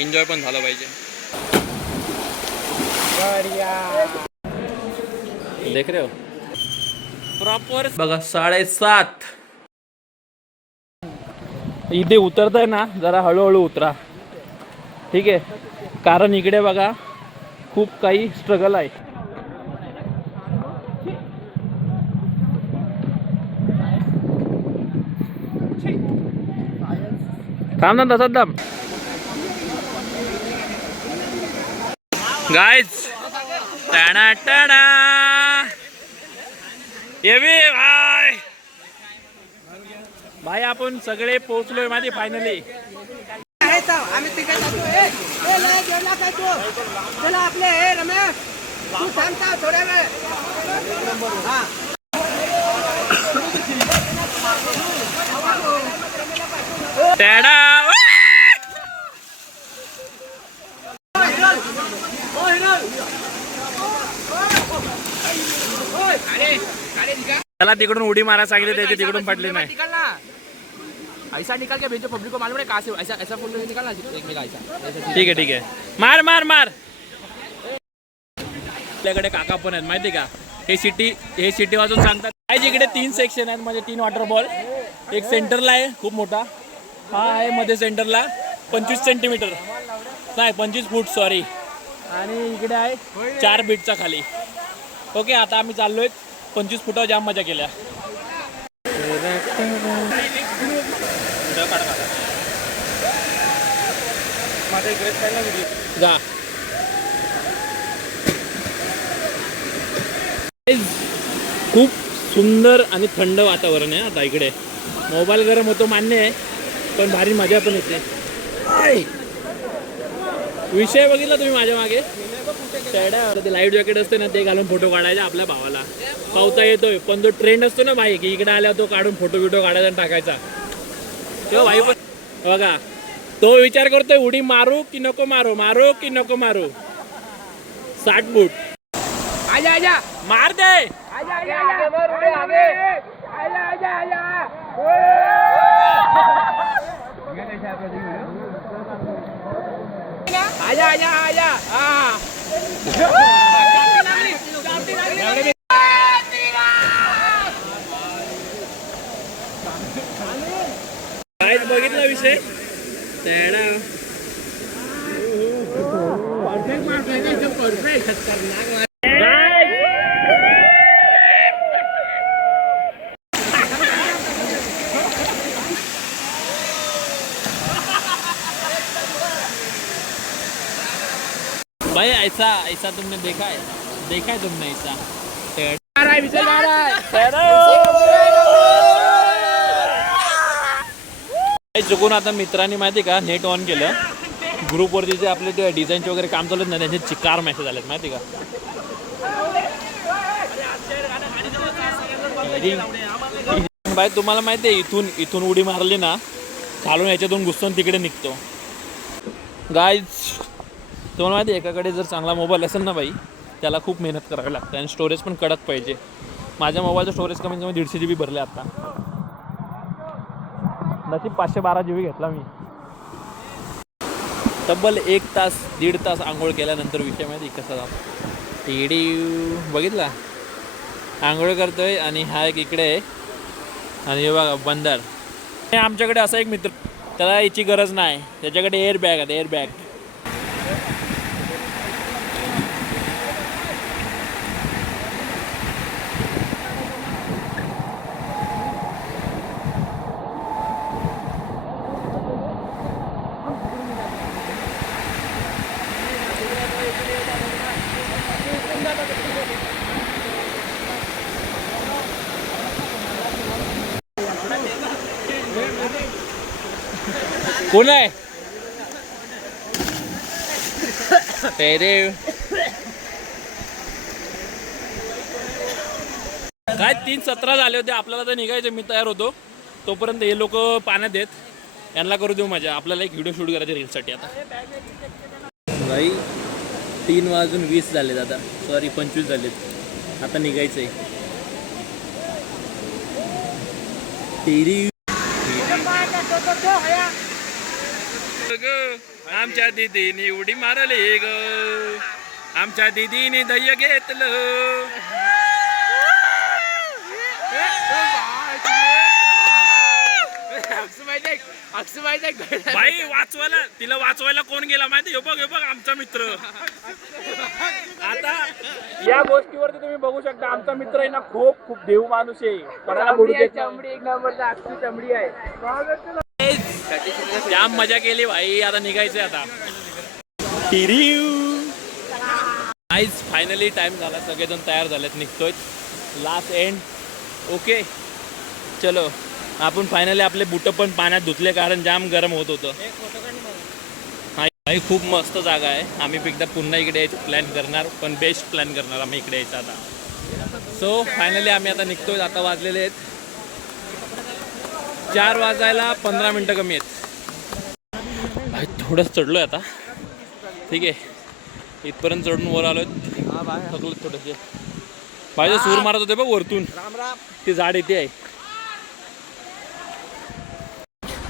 Enjoy पण झालं पाहिजे. देख रे हो प्रॉपर बघा 7:30. इथे उतरताय ना जरा हळूहळू उतरा, ठीक आहे, कारण इकडे बघा खूप काही स्ट्रगल आहे. थांब ना तसाच थांब. गाइस टाणा टाणा ये भाई भाई आपण सगळे पोहोचलोय माझी फायनली. आम्ही तिकडे चला आपले हे रमेश तू थांबता थोड्या वेळ. टाणा त्याला तिकडून उडी मारा सांगितली त्याची तिकडून पडली नाही. ऐसा निकाल के भेजो पब्लिक को मालूम है कहाँ से ऐसा ऐसा फोटो निकालना एक में ऐसा. ठीक आहे ठीक आहे. मार मार मार. आपल्याकडे काका पण आहेत माहिती का, हे सिटी वाजून सांगतात. इकडे 3 सेक्शन आहेत म्हणजे 3 वॉटर बॉल. एक सेंटरला आहे खूप मोठा, हा आहे मध्ये सेंटरला 25 सेंटीमीटर नाही 25 फूट सॉरी, आणि इकडे आहे 4 फीटचा खाली. ओके आता आम्ही चाललोय 25 फुटावर जाम मजा केल्या. जा खूप सुंदर आणि थंड वातावरण आहे आता इकडे. मोबाईल गरम होतो मान्य आहे, पण भारी मजा पण येते. विषय बघितला तुम्ही माझ्या मागे ते लाईट जॅकेट असते ना ते घालून फोटो काढायचा. आपल्या भावाला पावता येतोय पण तो ट्रेंड असतो ना भाई की इकडे आल्यावर तो काढून फोटो काढायचा आणि टाकायचा. तेव्हा भाई पण बघा तो विचार करतोय उडी मारू की नको मारू, मारू की नको मारू. 60 फूट आजा आजा मार दे. आजा आजा आजा आजा आजा आजा हा काहीच बघितला विषय भाई ऐसा ऐसा तुमने देखा है तुमने ऐसा चुकून आता मित्रांनी माहिती का नेट ऑन केलं, ग्रुपवरती जे आपले ते डिझाईनचे वगैरे काम चालू आहेत ना त्यांचे चिकार मेसेज आलेत माहिती का. भाई तुम्हाला माहिती आहे इथून उडी मारली ना खालून याच्यातून घुसून तिकडे निघतो. गाईज तुम्हाला माहिती आहे एकाकडे जर चांगला मोबाईल असेल ना भाई त्याला खूप मेहनत करावी लागते आणि स्टोरेज पण कडक पाहिजे. माझ्या मोबाईलचं स्टोरेज कमीत कमी 150 GB भरले आता. नशीब 512 GB घेतला मी. तब्बल 1 तास 1.5 तास आंघोळ केल्यानंतर विषय माहिती कसा जातो. टीडी बघितला आंघोळ करतोय आणि हा एक इकडे आहे आणि हे बघा बंदर. आमच्याकडे असा एक मित्र त्याला याची गरज नाही, त्याच्याकडे एअर बॅग आहे एअर बॅग. कोण आहे तेरे काय 3:17 झाले होते आपल्याला तर निघायचे. मी तयार होतो तोपर्यंत हे लोक पाण्यात आहेत, यांना करू देऊ मजा. आपल्याला एक व्हिडिओ शूट करायचे रीलसाठी. आता भाई 3:20 झालेत आता, सॉरी 25 झालेत. आता निघायचंय. तेरी ग आमच्या दीदीने उडी मारली ग, आमच्या दीदीने दह्य घेतलं. बाई वाचवायला, तिला वाचवायला कोण गेला माहिती? हे बघ आमचा मित्र. आता या गोष्टीवरती तुम्ही बघू शकता, आमचा मित्र आहे ना खूप खूप देव माणूस आहे. कोणाला बुडू देत नाही. चमडी एक नंबरचा अक्षी चमडी आहे. जाम मजा केली भाई. आता निघायचंय आता. आज फायनली टाइम झाला, सगळेजण तयार झालेत, निघतोय. Last end. ओके चलो. आपण फायनली आपले बुट पण पाण्यात धुतले, कारण जाम गरम होत होतं. भाई खूप मस्त जागा आहे. आम्ही एकदा पुन्हा इकडे यायचं प्लॅन करणार, पण बेस्ट प्लॅन करणार आम्ही इकडे यायचं आता. सो फायनली आम्ही आता निघतोय. आता वाजलेले आहेत 4 वाजायला 15 मिनटं कमी आहेत. भाई थोडंच चढलोय आता. ठीक आहे, इथपर्यंत चढून वर आलोय. थकलो थोडेसे. भाई सूर मारत होते बघ वरतून, ती झाड इथे आहे.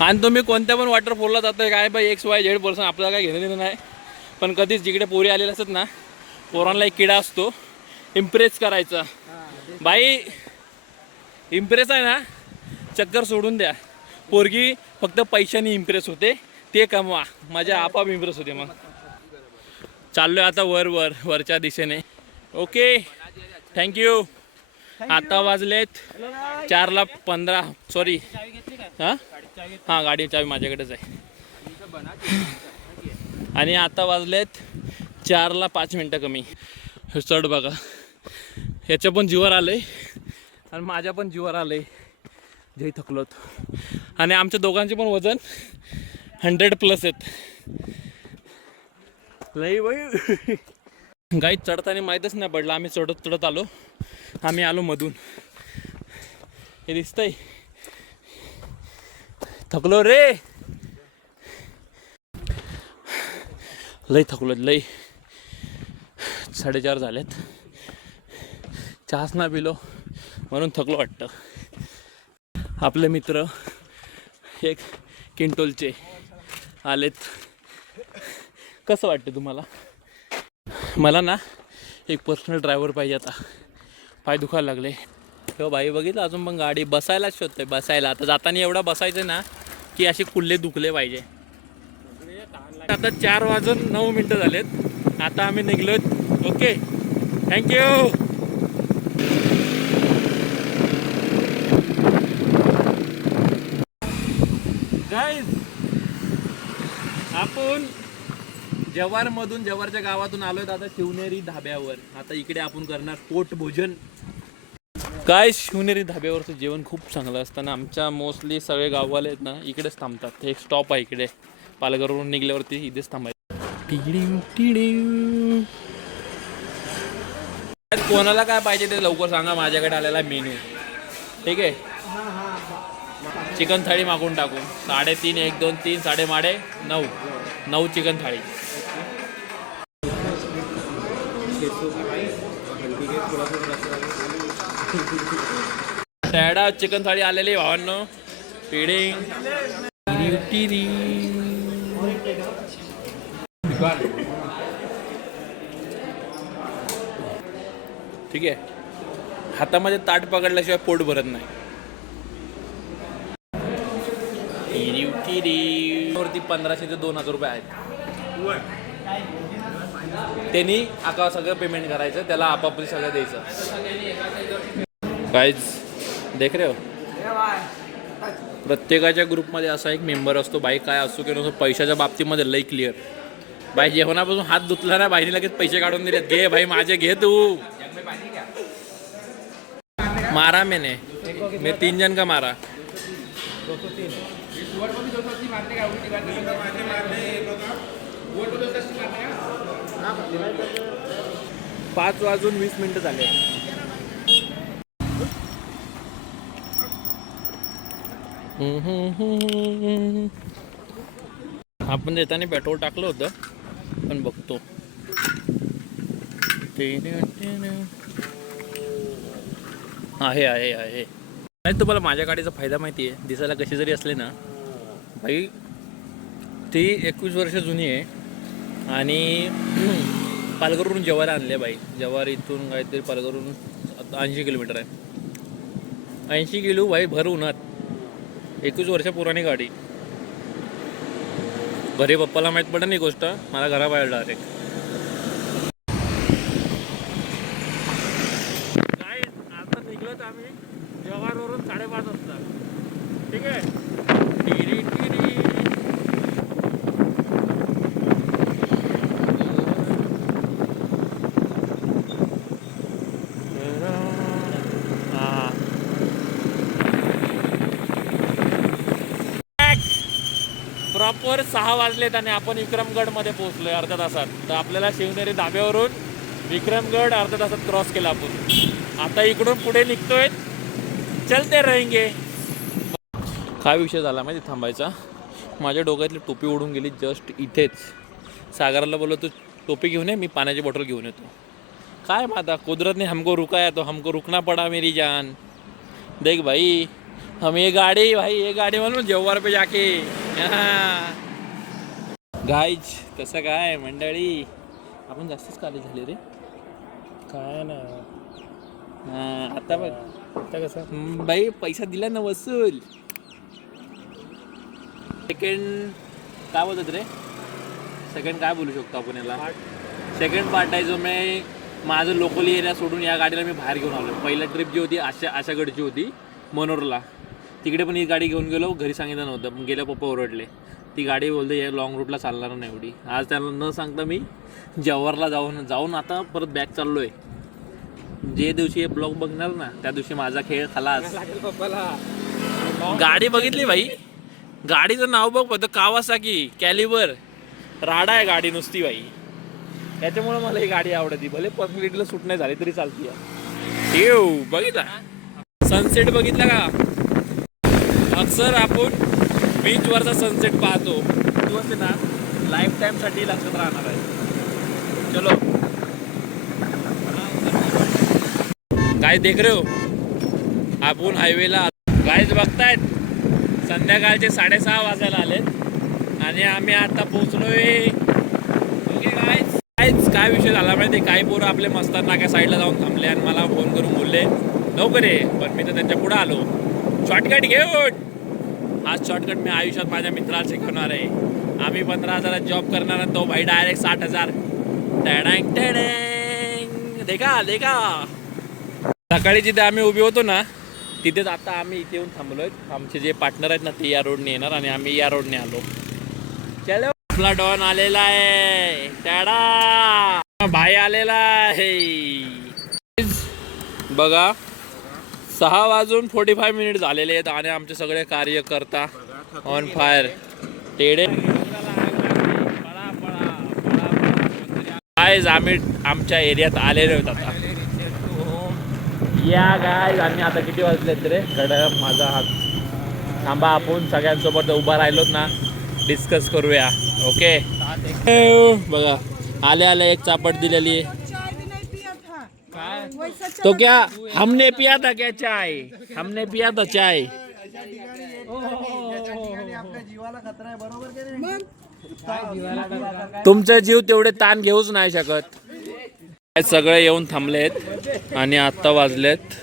आणि तुम्ही कोणत्या पण वॉटरफॉलला जातोय काय बाई XYZ आपल्याला काय घेणं देणं नाही. पण कधीच जिकडे पोरी आलेले असतात ना, पोरांना एक किडा असतो इम्प्रेस करायचा. बाई इम्प्रेस आहे ना, चक्कर सोडून द्या. पोरगी फक्त पैशाने इम्प्रेस होते, ते कमवा. माझ्या आपाप इम्प्रेस होते. मग चाललोय आता वरच्या दिशेने. Okay thank you. आता वाजलेत 4:15. सॉरी हां गाडी चावी माझ्याकडेच आहे. आणि आता वाजलेत 4:05 मिनटं कमी. हे चढ बघा, ह्याच्या पण जीवावर आलंय आणि माझ्या पण जीवावर आलंय. जे थकलोत. आणि आमच्या दोघांचे पण वजन 100+ आहेत. लई बाई गाई चढताना माहीतच नाही पडलं. आम्ही चढत आलो. आम्ही आलो मधून. हे दिसतंय. थकलो रे, लई थकलो लई. 4:30 झालेत. चहाच ना पिलो म्हणून थकलो वाटतं. आपले मित्र एक किंटोलचे आलेत. कसं वाटतं तुम्हाला? मला ना एक पर्सनल ड्रायव्हर पाहिजे. आता पाय दुखायला लागले. हो भाई बघितलं, अजून पण गाडी बसायलाच शोधतोय. बसायला आता जाताना एवढा बसायचं ना की असे कुल्ले दुखले पाहिजे. आता 4:09 झालेत. आता आम्ही निघलोत. Okay thank you. गाईज आपण जव्हारच्या गावातून आलोय आता शिवनेरी धाब्यावर. आता इकडे आपण करणार पोटभोजन. काय शिवनेरी धाब्यावरचं जेवण खूप चांगलं असतं ना. आमच्या मोस्टली सगळे गाववाले आहेत ना इकडेच थांबतात. एक स्टॉप आहे इकडे, पालघरवरून निघल्यावरती इथेच थांबायचं. कोणाला काय पाहिजे ते लवकर सांगा. माझ्याकडे आलेला मेन्यू. ठीक आहे, चिकन थाळी मागून टाकू. 3.5 1 2 3 9 चिकन थाळी. टॅडा चिकन थाळी आलेली भावांनो. पिडिंग ठीक आहे. हातामध्ये ताट पकडल्याशिवाय पोट भरत नाही. वरती 1500 ते 2000 रुपये आहेत. त्यांनी आता सगळं पेमेंट करायचं, त्याला आपापली सगळं द्यायचं. काहीच देख रे हो, प्रत्येकाच्या ग्रुपमध्ये असा एक मेंबर असतो. बाई काय असतो की नसतो, पैशाच्या बाबतीमध्ये लई क्लिअर. बाई जेवणापासून हात धुतला ना, बाईने लगेच पैसे काढून दिलेत. घे भाई माझे घे तू. मारा मैंने 3 जन का मारा. 5:20 झाले. आपण येताना पेट्रोल टाकलं होतं, पण बघतो. आहे. नाही तुम्हाला माझ्या गाडीचा फायदा माहिती आहे. दिसायला कशी जरी असले ना भाई, ती 21 वर्ष जुनी आहे आणि पालघरवरून जव्हार आणले बाई. जव्हार इथून काहीतरी पालघरवरून 80 किलोमीटर आहे. 80 किलो बाई भर उन्हात. 21 वर्ष पुराणी गाडी. घरी पप्पाला माहीत पडलं नाही गोष्ट, मला घराबाहेर डायरेक्ट. काय आता निघलोत आम्ही जव्हारवरून 5:30 वाजता. ठीक आहे. टिरी टिरी. प्रॉपर 6 वाजलेत आणि आपण विक्रमगडमध्ये पोहोचलोय अर्ध्या तासात. तर आपल्याला शिवनेरी धाब्यावरून विक्रमगड अर्ध्या तासात क्रॉस केला आपण. आता इकडून पुढे निघतोय. चलते रहेंगे. काय विषय झाला माहिती थांबायचा. माझ्या डोक्यातली टोपी उडून गेली जस्ट इथेच. सागराला बोललो तू टोपी घेऊन ये, मी पाण्याची बॉटल घेऊन येतो. काय माता कुदरत ने हमको रुकाया तो हमको रुकना पड़ा मेरी जान. देख भाई हम ये गाड़ी म्हणून जव्हार पे जाके. गाईज कसं काय मंडळी, आपण जास्तच काले झाले रे. काय ना आता बघ आता कसं बाई पैसा दिला ना वसूल. सेकंड काय बोलतात रे, सेकंड काय बोलू शकतो आपण याला. सेकंड पार्ट आहे जो मी माझं लोकल एरिया सोडून या गाडीला मी बाहेर घेऊन आलो. पहिला ट्रिप जी होती आशागडची होती मनोरला. तिकडे पण ही गाडी घेऊन गेलो. घरी सांगितलं नव्हतं पण गेल्या पप्पा ओरडले. ती गाडी बोलते या लॉंग रूटला चालणार नाही एवढी. आज त्यांना न सांगता मी जव्हारला जाऊन आता परत बॅक चाललोय. जे दिवशी हे ब्लॉग बघणार ना त्या दिवशी माझा खेळ खलास. गाडी बघितली भाई, गाडीचं नाव बघ फक्त कावासाकी कॅलिबर. राडा आहे गाडी नुसती बाई. त्याच्यामुळे मला ही गाडी आवडती. भले पर्सनॅलिटीला सूट नाही झाली तरी चालती. ठेव बघितला सनसेट बघितला का. अक्सर आपण बीचवरचा सनसेट पाहतो. दिवस ना लाईफ टाईमसाठी लक्षात राहणार आहे. चलो काय देख रे हो, आपण हायवेला गाईज बघतायत. संध्याकाळचे 6:30 वाजायला आलेत आणि आम्ही आता पोहोचलोय. ओके गाईज काय विषय झाला माहिती. काही पोरं आपले मस्तान नाक्या साईडला जाऊन थांबले आणि मला फोन करून बोलले लवकर ये. पण मी तर त्यांच्या पुढे आलो शॉर्टकट घेऊन. आज शॉर्टकट मी आयुष्यात माझ्या मित्राला शिकवणार आहे. आम्ही 15,000 जॉब करणार आणि तो भाई डायरेक्ट 60,000. टॅडँग टॅडँग. देखा सकाळी जिथे आम्ही उभे होतो ना तिथेच आता आम्ही इथे येऊन थांबलोय. आमचे जे पार्टनर आहेत ना ते या रोडने येणार आणि आम्ही या रोडने आलो. चलो आपला डॉन आलेला आहे. टॅडा भाई आलेला आहे बघा. 6:45 झालेले आहेत आणि आमचे सगळे कार्यकर्ता ऑन फायर. टेडे गाईज आम्ही आमच्या एरियात आलेले होत आता. या गाईज आम्ही आता किती वाजलेत रे घड्याळ माझा हात. थांबा आपण सगळ्यांसोबत उभा राहिलोत ना डिस्कस करूया. ओके बघा आले एक चापट दिलेली आहे. तो क्या हमने पिया था क्या चाय. हमने पिया था चाय. तुमचा जीव तेवढे ताण घेऊच नाही शकत. सगळे येऊन थांबलेत आणि आता वाजलेत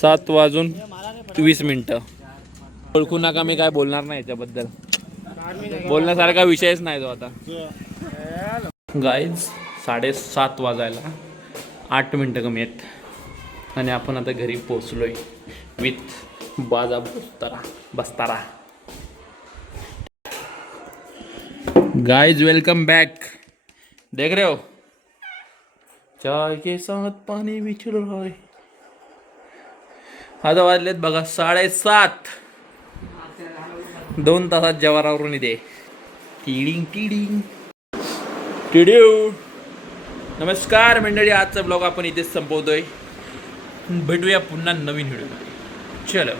7:20. ओळखू नका मी काय बोलणार नाही याच्याबद्दल. बोलण्यासारखा विषयच नाही तो आता. गाईज 7:30 वाजायला 8 मिनटं कमी आहेत आणि आपण आता घरी पोचलोय विथ बाजा बस्तारा. Guys welcome back. देख रहे हो चाय के साथ पानी भी चल रहा है. आता वाजलेत बघा 7:30. 2 तासात जव्हारावरून इथे. Tiding tiding tiding. नमस्कार मंडळी, आजचा ब्लॉग आपण इथेच संपवतोय. भेटूया पुन्हा नवीन व्हिडिओ. चलो.